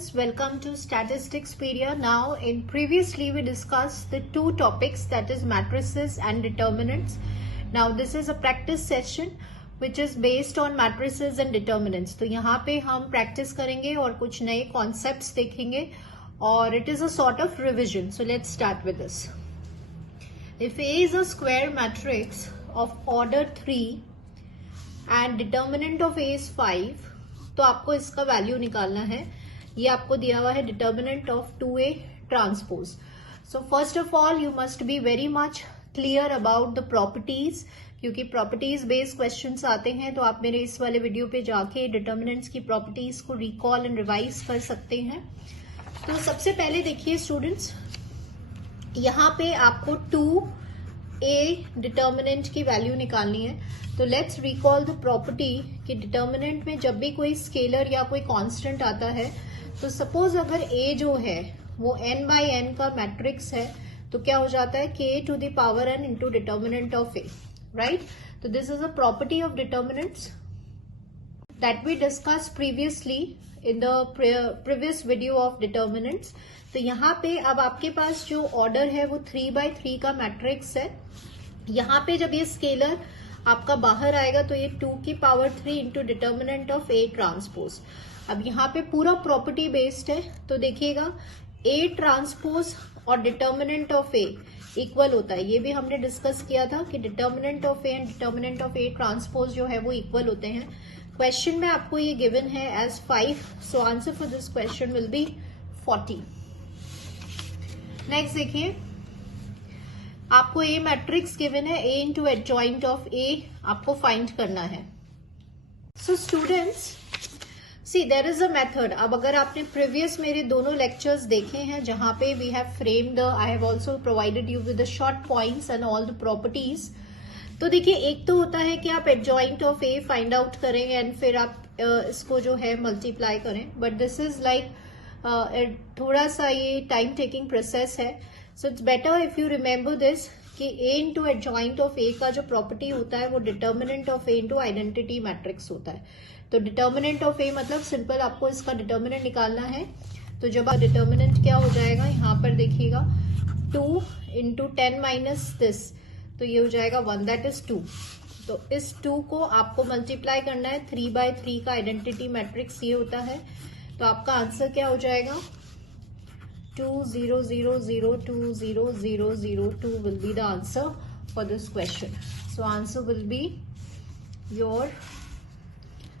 students, welcome to Statisticspedia. Now previously we discussed the two topics, that is matrices and determinants. Now this is a practice session which is based on matrices and determinants. तो यहाँ पे हम practice करेंगे और कुछ नए concepts देखेंगे और it is a sort of revision. So let's start with this. If A is a square matrix of order 3 and determinant of A is 5, तो आपको इसका वैल्यू निकालना है. ये आपको दिया हुआ है determinant of 2A transpose. So first of all you must be very much clear about the properties, क्योंकि प्रॉपर्टीज बेस्ड क्वेश्चंस आते हैं. तो आप मेरे इस वाले वीडियो पे जाके डिटर्मिनेंट्स की प्रॉपर्टीज को रिकॉल एंड रिवाइज कर सकते हैं. तो सबसे पहले देखिए स्टूडेंट्स, यहाँ पे आपको 2A डिटर्मिनेंट की वैल्यू निकालनी है. तो लेट्स रिकॉल द प्रॉपर्टी कि डिटर्मिनेंट में जब भी कोई स्केलर या कोई कांस्टेंट आता है, तो सपोज अगर A जो है वो n by n का मैट्रिक्स है, तो क्या हो जाता है k to the power n into determinant of A, right. तो this is a property of determinants that we discussed previously in the previous video of determinants. तो यहाँ पे अब आपके पास जो ऑर्डर है वो 3 by 3 का मैट्रिक्स है. यहाँ पे जब ये स्केलर आपका बाहर आएगा तो ये 2 की power 3 into determinant of A transpose. अब यहाँ पे पूरा प्रॉपर्टी बेस्ड है. तो देखिएगा A ट्रांसपोज और डिटर्मिनेंट ऑफ A इक्वल होता है. ये भी हमने डिस्कस किया था कि determinant of A and determinant of A transpose जो है वो इक्वल होते हैं. क्वेश्चन में आपको ये गिवन है as 5, so answer for this question will be 40. Next देखिए, आपको A मैट्रिक्स गिवन है, A into adjoint of A आपको फाइंड करना है. So students see there is a method. अब अगर आपने प्रीवियस मेरे दोनों लेक्चर्स देखे हैं जहां पे we have framed, I have also provided you with the short points and all the properties. तो देखिए, एक तो होता है कि आप adjoint of A find out करें एंड फिर आप इसको जो है मल्टीप्लाई करें, बट दिस इज लाइक थोड़ा सा ये टाइम टेकिंग प्रोसेस है. So it's better if you remember this कि A into adjoint of A का जो प्रॉपर्टी होता है वो determinant of A into identity matrix होता है. तो डिटर्मिनेंट ऑफ A मतलब सिंपल आपको इसका डिटर्मिनेंट निकालना है. तो जब आप डिटर्मिनेंट क्या हो जाएगा, यहाँ पर देखिएगा 2 इंटू 10 माइनस दिस, तो ये हो जाएगा 1, दैट इज 2. तो इस 2 को आपको मल्टीप्लाई करना है. 3 by 3 का आइडेंटिटी मैट्रिक्स ये होता है. तो आपका आंसर क्या हो जाएगा, 2 0 0 0 2 0 0 0 2 will be the answer for this question. So answer will be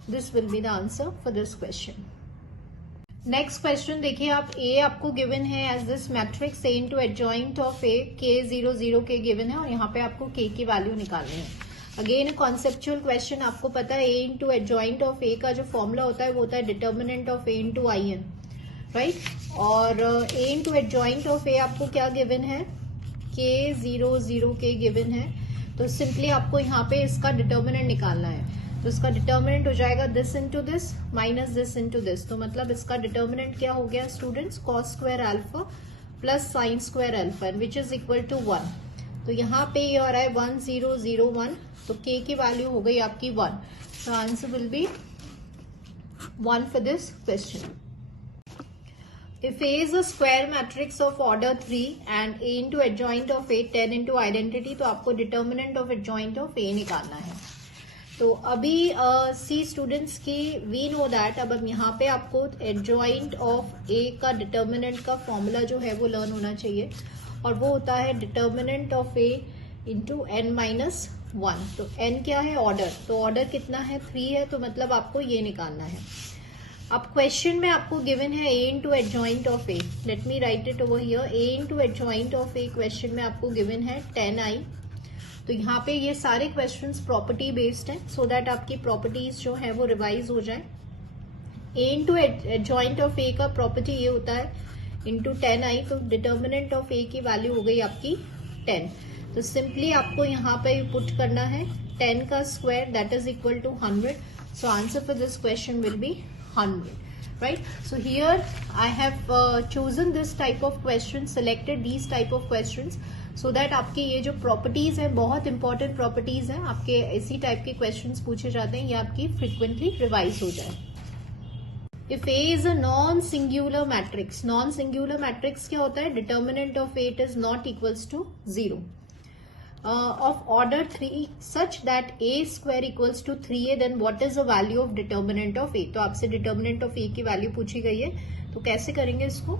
this will be the answer for this question. Next question देखिए आप, A आपको गिवन है as this matrix A into adjoint of A, K 0 0 के given है और यहाँ पे आपको K की वैल्यू निकालनी है. Again conceptual question. आपको पता है A into adjoint of A का जो फॉर्मूला होता है वो होता है determinant of A into IN, right. और A into adjoint of A आपको क्या गिवन है, K 0 0 के गिवन है. तो सिंपली आपको यहाँ पे इसका डिटर्मिनेंट निकालना है. तो इसका डिटर्मिनेंट हो जाएगा this into this minus this into this. तो मतलब इसका डिटर्मिनेंट क्या हो गया students, cos square alpha plus sine square alpha which is equal to 1. तो यहाँ पे ये हो रहा है 1 0 0 1. तो K की वैल्यू हो गई आपकी 1. तो answer will B 1 for this question. If A is a square matrix of order 3 and A into adjoint of A 10 into identity, तो आपको determinant of adjoint of A निकालना है. तो अभी सी स्टूडेंट्स की वी नो दैट, अब यहाँ पे आपको एडजॉइंट ऑफ A का डिटर्मिनेंट का फॉर्मूला जो है वो लर्न होना चाहिए और वो होता है determinant of A into n minus 1. तो n क्या है, ऑर्डर. तो ऑर्डर कितना है, 3 है. तो मतलब आपको ये निकालना है. अब क्वेश्चन में आपको गिवन है A into adjoint of A. Let me right it over here. A into adjoint of A question में आपको गिवन है 10i. तो यहाँ पे ये सारे क्वेश्चंस प्रॉपर्टी बेस्ड हैं, सो दैट आपकी प्रॉपर्टीज जो है वो रिवाइज हो जाए. A into adjoint of A का प्रॉपर्टी ये होता है इंटू 10i. तो डिटर्मिनेंट ऑफ A की वैल्यू हो गई आपकी 10. तो सिंपली आपको यहाँ पे पुट करना है 10 का square that is equal to 100. So answer for this question will be 100, right. So here I have chosen this type of questions, selected these type of questions so that आपके ये जो properties है बहुत important properties है, आपके इसी type के questions पूछे जाते हैं, ये आपकी फ्रिक्वेंटली रिवाइज हो जाए. If A is a non singular matrix, non singular matrix क्या होता है, determinant of A is not equals to 0 of order 3 such that a square equals to 3a, then what is the value of determinant of a? तो आपसे determinant of a की value पूछी गई है, तो कैसे करेंगे इसको?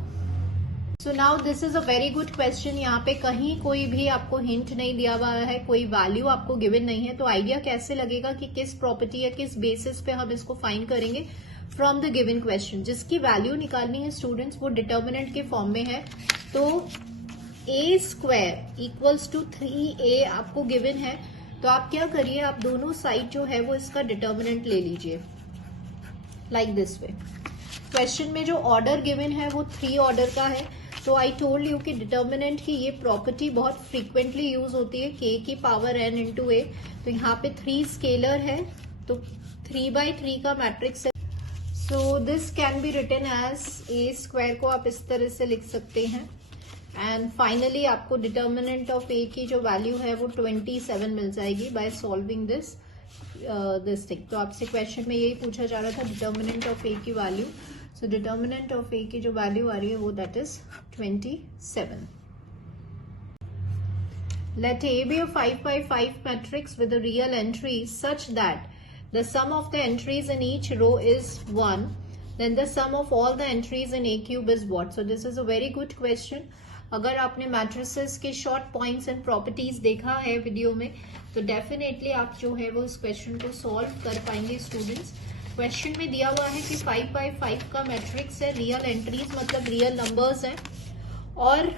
So now this is a very good question. यहाँ पे कहीं कोई भी आपको हिंट नहीं दिया हुआ है, कोई वैल्यू आपको गिवन नहीं है, तो आइडिया कैसे लगेगा कि किस प्रॉपर्टी या किस बेसिस पे हम इसको फाइंड करेंगे फ्रॉम द गिवन क्वेश्चन। जिसकी वैल्यू निकालनी है स्टूडेंट्स वो डिटर्मिनेंट के फॉर्म में है, तो ए स्क्वायर इक्वल्स टू 3a आपको गिवन है, तो आप क्या करिए, आप दोनों साइड जो है वो इसका डिटर्मिनेंट ले लीजिए लाइक दिस वे। क्वेश्चन में जो ऑर्डर गिवन है वो 3 ऑर्डर का है, तो आई टोल्ड यू कि डिटर्मिनेंट की ये प्रॉपर्टी बहुत फ्रीक्वेंटली यूज होती है, k की पावर n इंटू ए। तो यहाँ पे 3 स्केलर है, तो 3/3 का मैट्रिक्स है, so this can be written as A square को आप इस तरह से लिख सकते हैं। एंड फाइनली आपको डिटर्मिनेंट ऑफ ए की जो वैल्यू है वो 27 मिल जाएगी बाय सॉल्विंग दिस थिंग। तो आपसे क्वेश्चन में यही पूछा जा रहा था डिटर्मिनेंट ऑफ ए की value, so determinant of A की जो वैल्यू आ रही है वो that is 27। Let A be a 5x5 matrix with a real entry such that the sum of the entries in each row is 1, then the sum of all the entries in A cube is what? So this is a very good question. अगर आपने matrices के short points and properties देखा है video में, तो definitely आप जो है वो इस क्वेश्चन को सॉल्व कर पाएंगे स्टूडेंट्स। क्वेश्चन में दिया हुआ है कि 5x5 का मैट्रिक्स है, रियल एंट्रीज मतलब रियल नंबर्स हैं, और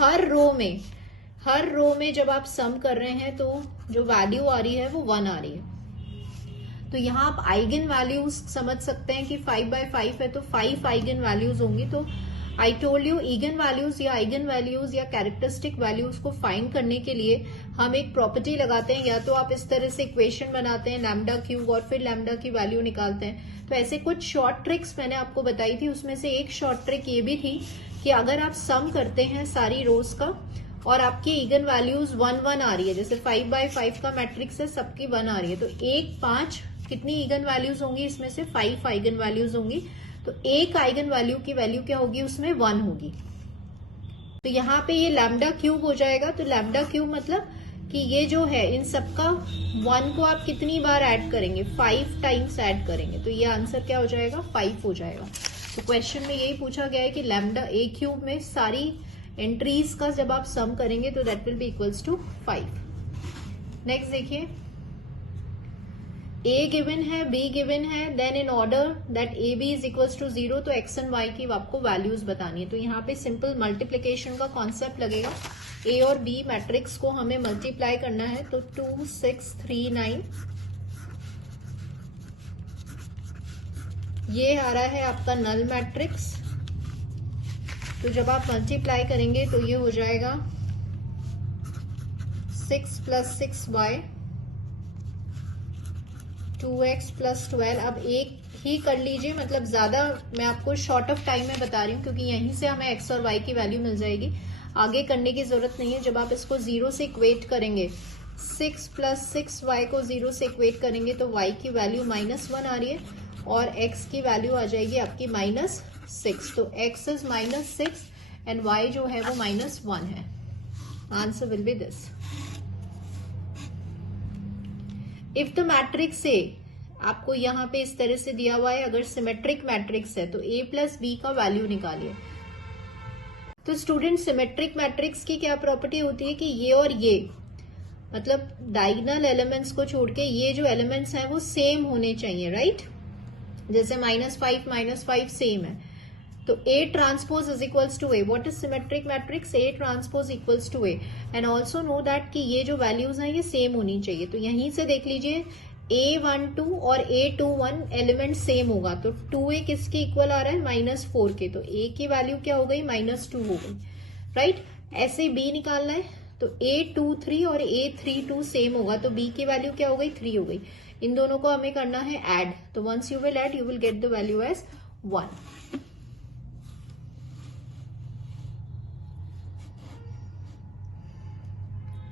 हर रो में जब आप सम कर रहे हैं तो जो वैल्यू आ रही है वो 1 आ रही है। तो यहाँ आप आइगन वैल्यूज समझ सकते हैं कि 5x5 है तो 5 आइगन वैल्यूज होंगी। तो I told you again values या कैरेक्टरिस्टिक वैल्यूज को फाइंड करने के लिए हम एक प्रॉपर्टी लगाते हैं, या तो आप इस तरह से इक्वेशन बनाते हैं लैम्डा क्यूब और फिर लैम्डा की वैल्यू निकालते हैं। तो ऐसे कुछ शॉर्ट ट्रिक्स मैंने आपको बताई थी, उसमें से एक शॉर्ट ट्रिक ये भी थी कि अगर आप सम करते हैं सारी रोज का और आपकी ईगन वैल्यूज 1 आ रही है, जैसे 5x5 का मैट्रिक्स है, सबकी 1 आ रही है, तो 1 5 कितनी ईगन वैल्यूज होंगी, इसमें से 5 आइगन वैल्यूज होंगी, तो एक आइगन वैल्यू की वैल्यू क्या होगी, उसमें 1 होगी। तो यहाँ पे ये लैम्डा क्यूब हो जाएगा। तो लैम्डा क्यूब मतलब कि ये जो है इन सबका 1 को आप कितनी बार ऐड करेंगे, 5 टाइम्स ऐड करेंगे, तो ये आंसर क्या हो जाएगा, 5 हो जाएगा। तो क्वेश्चन में यही पूछा गया है कि लैम्डा ए क्यूब में सारी एंट्रीज का जब आप सम करेंगे तो that will be equals to 5। Next देखिए, A गिवन है, B गिवन है, then in order that A B is equals to 0, तो x एंड y की आपको वैल्यूज बतानी है। तो यहाँ पे सिंपल मल्टीप्लीकेशन का कॉन्सेप्ट लगेगा। A और B मैट्रिक्स को हमें मल्टीप्लाई करना है, तो 2 6 3 9 ये आ रहा है आपका नल मैट्रिक्स। तो जब आप मल्टीप्लाई करेंगे तो ये हो जाएगा 6 + 6y 2x + 12। अब एक ही कर लीजिए, मतलब ज्यादा मैं आपको शॉर्ट ऑफ टाइम में बता रही हूँ क्योंकि यहीं से हमें x और y की वैल्यू मिल जाएगी, आगे करने की जरूरत नहीं है। जब आप इसको 0 से इक्वेट करेंगे, 6 + 6y को 0 से इक्वेट करेंगे तो y की वैल्यू -1 आ रही है और x की वैल्यू आ जाएगी आपकी -6। तो x इज -6 एंड y जो है वो -1 है। Answer will B this. If the matrix A आपको यहाँ पे इस तरह से दिया हुआ है, अगर सिमेट्रिक मैट्रिक्स है तो a + b का वैल्यू निकालिए। तो स्टूडेंट सिमेट्रिक मैट्रिक्स की क्या प्रॉपर्टी होती है कि ये और ये मतलब डायगोनल एलिमेंट्स को छोड़ के ये जो एलिमेंट्स हैं वो सेम होने चाहिए, राइट? जैसे -5 -5 सेम है, तो A transpose is equals to A। What is symmetric matrix? A transpose equals to A and also know that कि ये जो वैल्यूज हैं ये सेम होनी चाहिए। तो यहीं से देख लीजिए A12 और A21 एलिमेंट सेम होगा, तो 2A किसके इक्वल आ रहा है, -4 के, तो A की वैल्यू क्या हो गई, -2 हो गई, राइट? ऐसे B निकालना है तो A23 और A32 सेम होगा, तो B की वैल्यू क्या हो गई, 3 हो गई। इन दोनों को हमें करना है ऐड, तो once you will add you will get the value as 1।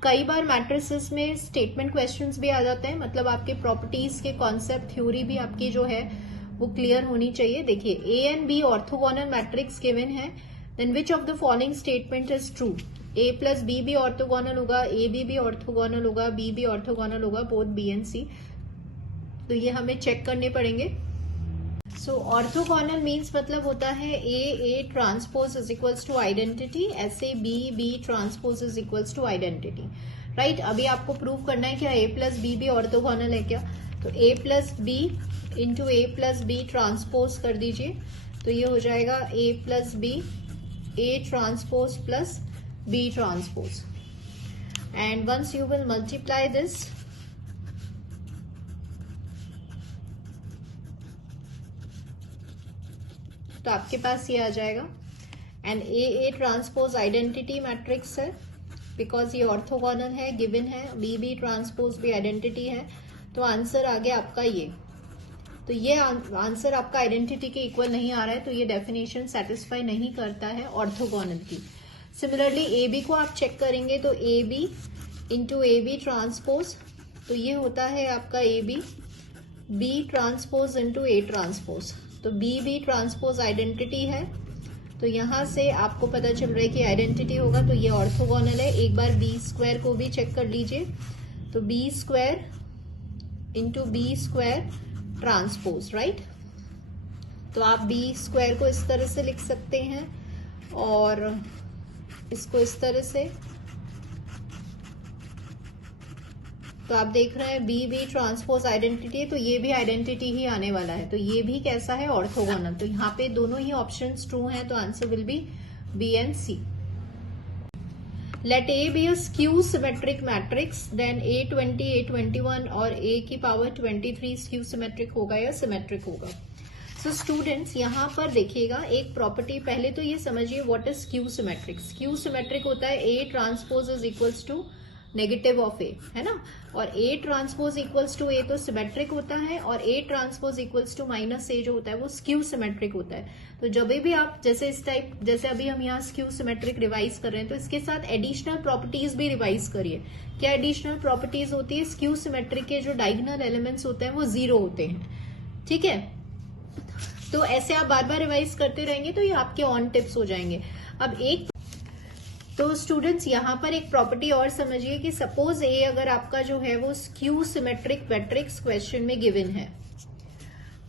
कई बार मैट्रिसेस में स्टेटमेंट क्वेश्चंस भी आ जाते हैं, मतलब आपके प्रॉपर्टीज के कॉन्सेप्ट थ्योरी भी आपकी जो है वो क्लियर होनी चाहिए। देखिए A and B orthogonal matrix given है, then which of the following statement is true. A plus B भी ऑर्थोगोनल होगा, ए बी भी ऑर्थोगोनल होगा, बी भी ऑर्थोगोनल होगा, बोथ बी एंड सी। तो ये हमें चेक करने पड़ेंगे। सो ऑर्थोगोनल मीन्स मतलब होता है A transpose is equals to identity, ऐसे B transpose is equals to identity, right. अभी आपको प्रूव करना है क्या ए प्लस बी भी ऑर्थोगोनल है क्या, तो A plus B into A plus B transpose कर दीजिए, तो ये हो जाएगा A plus B, A transpose plus B transpose, and once you will multiply this, तो आपके पास ये आ जाएगा। And A transpose identity matrix है, बिकॉज ये ऑर्थोगोनल है, गिवन है, बी ट्रांसपोज भी आइडेंटिटी है, तो आंसर आ गया आपका ये। तो ये आंसर आपका आइडेंटिटी के इक्वल नहीं आ रहा है, तो ये डेफिनेशन सेटिस्फाई नहीं करता है ऑर्थोगोनल की। सिमिलरली ए बी को आप चेक करेंगे तो A B into A B transpose, तो ये होता है आपका A B transpose into A transpose, तो बी ट्रांसपोज आइडेंटिटी है, तो यहां से आपको पता चल रहा है कि आइडेंटिटी होगा, तो ये ऑर्थोगोनल है। एक बार बी स्क्वायर को भी चेक कर लीजिए, तो B square into B square transpose, right. तो आप बी स्क्वायर को इस तरह से लिख सकते हैं और इसको इस तरह से, तो आप देख रहे हैं बी ट्रांसपोज आइडेंटिटी है, तो ये भी आइडेंटिटी ही आने वाला है, तो ये भी कैसा है ऑर्थोगोनल। तो यहाँ पे दोनों ही ऑप्शंस ट्रू हैं, तो answer will be B and C. Let A be a skew symmetric matrix, then A20 A21 और A की पावर 23 स्क्यू सिमेट्रिक होगा या सिमेट्रिक होगा। सो स्टूडेंट्स यहाँ पर देखिएगा एक प्रॉपर्टी, पहले तो ये समझिए what is skew symmetric. Skew symmetric होता है A transpose is equals to negative of A, है ना, और A transpose equals to A तो सिमेट्रिक होता है, और A transpose equals to minus A जो होता है वो स्क्यू सिमेट्रिक होता है। तो जब भी आप जैसे इस टाइप, जैसे अभी हम यहाँ स्क्यू सिमेट्रिक रिवाइज कर रहे हैं, तो इसके साथ एडिशनल प्रॉपर्टीज भी रिवाइज करिए। क्या एडिशनल प्रॉपर्टीज होती है, स्क्यू सिमेट्रिक के जो डायगोनल एलिमेंट्स होते हैं वो 0 होते हैं, ठीक है। तो ऐसे आप बार बार रिवाइज करते रहेंगे तो ये आपके ऑन टिप्स हो जाएंगे। अब एक तो स्टूडेंट्स यहाँ पर एक प्रॉपर्टी और समझिए कि सपोज ए अगर आपका जो है वो स्क्यू सिमेट्रिक मैट्रिक्स क्वेश्चन में गिवन है,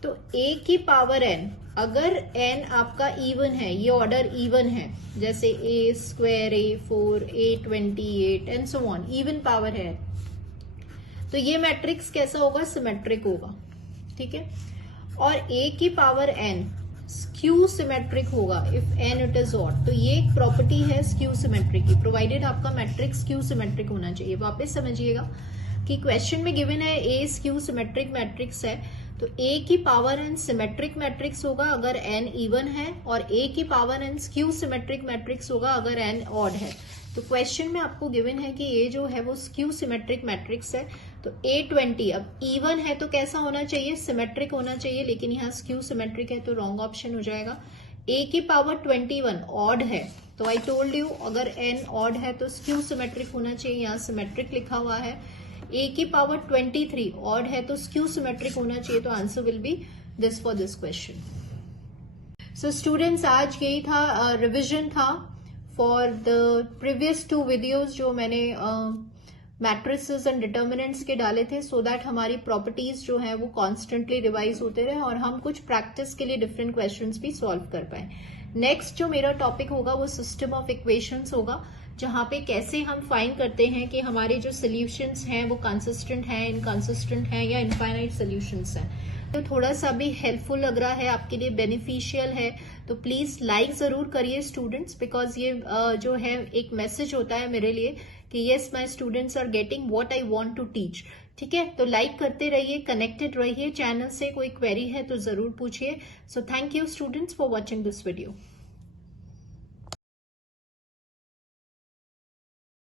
तो ए की पावर एन, अगर एन आपका इवन है, ये ऑर्डर इवन है, जैसे A square A4 A28 and so on, even power है, तो ये मैट्रिक्स कैसा होगा, सिमेट्रिक होगा, ठीक है। और ए की पावर एन स्क्यू सिमेट्रिक होगा if n it is odd, तो ये एक प्रॉपर्टी है स्क्यू सिमेट्रिक की, प्रोवाइडेड आपका मैट्रिक्स स्क्यू सिमेट्रिक होना चाहिए। वापस समझिएगा कि क्वेश्चन में गिवन है ए स्क्यू सिमेट्रिक मैट्रिक्स है, तो ए की पावर एन सिमेट्रिक मैट्रिक्स होगा अगर एन इवन है, और ए की power n skew symmetric matrix होगा अगर एन ऑड है। तो क्वेश्चन में आपको गिवन है कि ए जो है वो स्क्यू सिमेट्रिक मैट्रिक्स है, तो A20 अब इवन है तो कैसा होना चाहिए, सिमेट्रिक होना चाहिए, लेकिन यहाँ स्क्यू सिमेट्रिक है तो रॉन्ग ऑप्शन हो जाएगा। A की पावर 21 ऑड है, तो आई टोल्ड यू अगर n ऑड है तो स्क्यू सिमेट्रिक होना चाहिए, यहाँ सिमेट्रिक लिखा हुआ है। A की पावर 23 ऑड है तो स्क्यू सिमेट्रिक होना चाहिए, तो answer will B this for this question. So students आज यही था, रिविजन था फॉर द प्रीवियस 2 वीडियोज जो मैंने मैट्रिसेस एंड डिटर्मिनेंट्स के डाले थे, सो दैट हमारी प्रॉपर्टीज जो है वो कॉन्स्टेंटली रिवाइज होते रहे और हम कुछ प्रैक्टिस के लिए डिफरेंट क्वेश्चंस भी सॉल्व कर पाए। नेक्स्ट जो मेरा टॉपिक होगा वो सिस्टम ऑफ इक्वेशंस होगा, जहां पे कैसे हम फाइंड करते हैं कि हमारे जो सोल्यूशंस हैं वो कंसिस्टेंट हैं, इनकंसिस्टेंट हैं या इनफाइनाइट सोल्यूशंस हैं। तो थोड़ा सा भी हेल्पफुल लग रहा है, आपके लिए बेनिफिशियल है, तो प्लीज लाइक जरूर करिए स्टूडेंट्स, बिकॉज ये जो है एक मैसेज होता है मेरे लिए कि yes my students are getting what I want to teach, ठीक है। तो लाइक करते रहिए, कनेक्टेड रहिए, चैनल से कोई क्वेरी है तो जरूर पूछिए। So thank you students for watching this video.